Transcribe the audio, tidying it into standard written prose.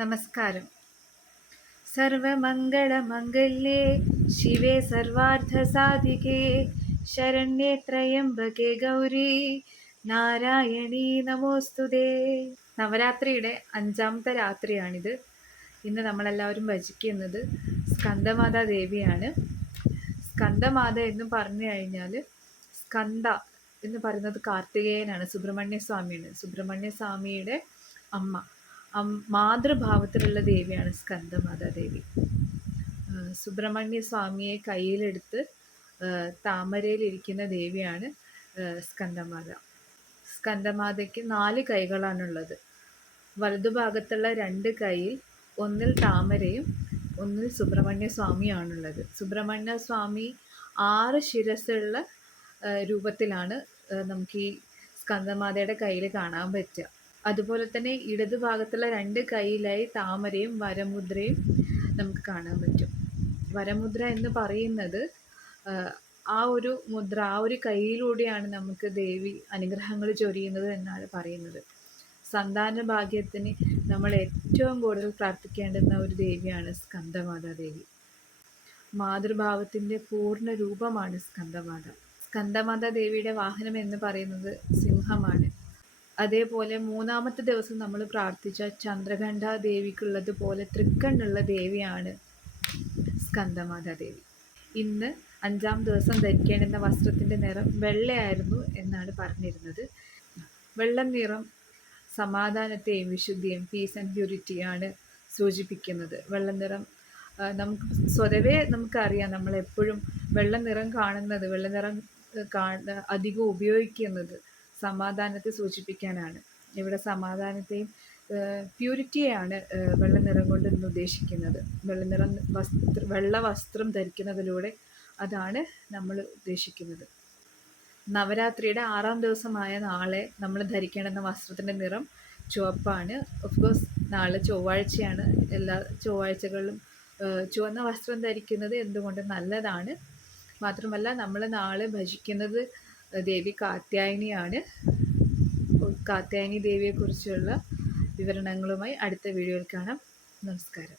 നമസ്കാരം. സർവമംഗളമംഗല്യേ ശിവേ സർവാർത്ഥസാധികേ ശരണ്യേ ത്രയംബകേ ഗൗരി നാരായണീ നമോസ്തുതേ. നവരാത്രിയുടെ 5ാമത്തെ രാത്രിയാണിത്. ഇന്ന് നമ്മളെല്ലാവരും ഭജിക്കുന്നത് സ്കന്ദമാതാ ദേവിയാണ്. സ്കന്ദമാത എന്ന് പറഞ്ഞു കഴിഞ്ഞാൽ സ്കന്ദ എന്ന് പറയുന്നത് കാർത്തികേയനാണ്, സുബ്രഹ്മണ്യ സ്വാമിയാണ്. സുബ്രഹ്മണ്യ സ്വാമിയുടെ അമ്മ, മാതൃഭാവത്തിലുള്ള ദേവിയാണ് സ്കന്ദമാതാ ദേവി. സുബ്രഹ്മണ്യ സ്വാമിയെ കയ്യിലെടുത്ത് താമരയിലിരിക്കുന്ന ദേവിയാണ് സ്കന്ദമാത. സ്കന്ദമാതയ്ക്ക് 4 കൈകളാണുള്ളത്. വലതുഭാഗത്തുള്ള 2 കൈയിൽ ഒന്നിൽ താമരയും ഒന്നിൽ സുബ്രഹ്മണ്യ സ്വാമിയാണുള്ളത്. സുബ്രഹ്മണ്യ സ്വാമി 6 ശിരസ്സുള്ള രൂപത്തിലാണ് നമുക്ക് ഈ സ്കന്ദമാതയുടെ കയ്യിൽ കാണാൻ പറ്റുക. അതുപോലെ തന്നെ ഇടതുഭാഗത്തുള്ള 2 കൈയിലായി താമരയും വരമുദ്രയും നമുക്ക് കാണാൻ പറ്റും. വരമുദ്ര എന്ന് പറയുന്നത് ആ ഒരു മുദ്ര, ആ ഒരു കൈയിലൂടെയാണ് നമുക്ക് ദേവി അനുഗ്രഹങ്ങൾ ചൊരിയുന്നത് എന്നാണ് പറയുന്നത്. സന്താന ഭാഗ്യത്തിന് നമ്മൾ ഏറ്റവും കൂടുതൽ പ്രാർത്ഥിക്കേണ്ടുന്ന ഒരു ദേവിയാണ് സ്കന്ദമാതാ ദേവി. മാതൃഭാവത്തിൻ്റെ പൂർണ്ണ രൂപമാണ് സ്കന്ദമാത. സ്കന്ദമാതാ ദേവിയുടെ വാഹനം എന്ന് പറയുന്നത് സിംഹമാണ്. അതേപോലെ 3ാമത്തെ ദിവസം നമ്മൾ പ്രാർത്ഥിച്ച ചന്ദ്രഘണ്ഠ ദേവിക്കുള്ളതുപോലെ തൃക്കണ്ണുള്ള ദേവിയാണ് സ്കന്ദമാതാ ദേവി. ഇന്ന് 5ാം ദിവസം ധരിക്കേണ്ടുന്ന വസ്ത്രത്തിൻ്റെ നിറം വെള്ളയായിരുന്നു എന്നാണ് പറഞ്ഞിരുന്നത്. വെള്ള നിറം സമാധാനത്തെയും വിശുദ്ധിയും, പീസ് ആൻഡ് പ്യൂരിറ്റിയാണ് സൂചിപ്പിക്കുന്നത്. വെള്ള നിറം നമുക്ക് സ്വതവേ നമുക്കറിയാം, നമ്മളെപ്പോഴും വെള്ള നിറം കാണുന്നത്, വെള്ള നിറം അധികം ഉപയോഗിക്കുന്നത് സമാധാനത്തെ സൂചിപ്പിക്കാനാണ്. ഇവിടെ സമാധാനത്തെയും പ്യൂരിറ്റിയെയാണ് വെള്ള നിറം കൊണ്ട് ഇന്ന് ഉദ്ദേശിക്കുന്നത്. വെള്ള വസ്ത്രം ധരിക്കുന്നതിലൂടെ അതാണ് നമ്മൾ ഉദ്ദേശിക്കുന്നത്. നവരാത്രിയുടെ 6ാം ദിവസമായ നാളെ നമ്മൾ ധരിക്കേണ്ടുന്ന വസ്ത്രത്തിൻ്റെ നിറം ചുവപ്പാണ്. ഓഫ് കോഴ്സ് നാളെ ചൊവ്വാഴ്ചയാണ്. എല്ലാ ചൊവ്വാഴ്ചകളിലും ചുവന്ന വസ്ത്രം ധരിക്കുന്നത് എന്തുകൊണ്ട് നല്ലതാണ്. മാത്രമല്ല നമ്മൾ നാളെ ഭജിക്കുന്നത് ദേവി കാത്യായനിയാണ്. കാത്യായനി ദേവിയെക്കുറിച്ചുള്ള വിവരണങ്ങളുമായി അടുത്ത വീഡിയോയിൽ കാണാം. നമസ്കാരം.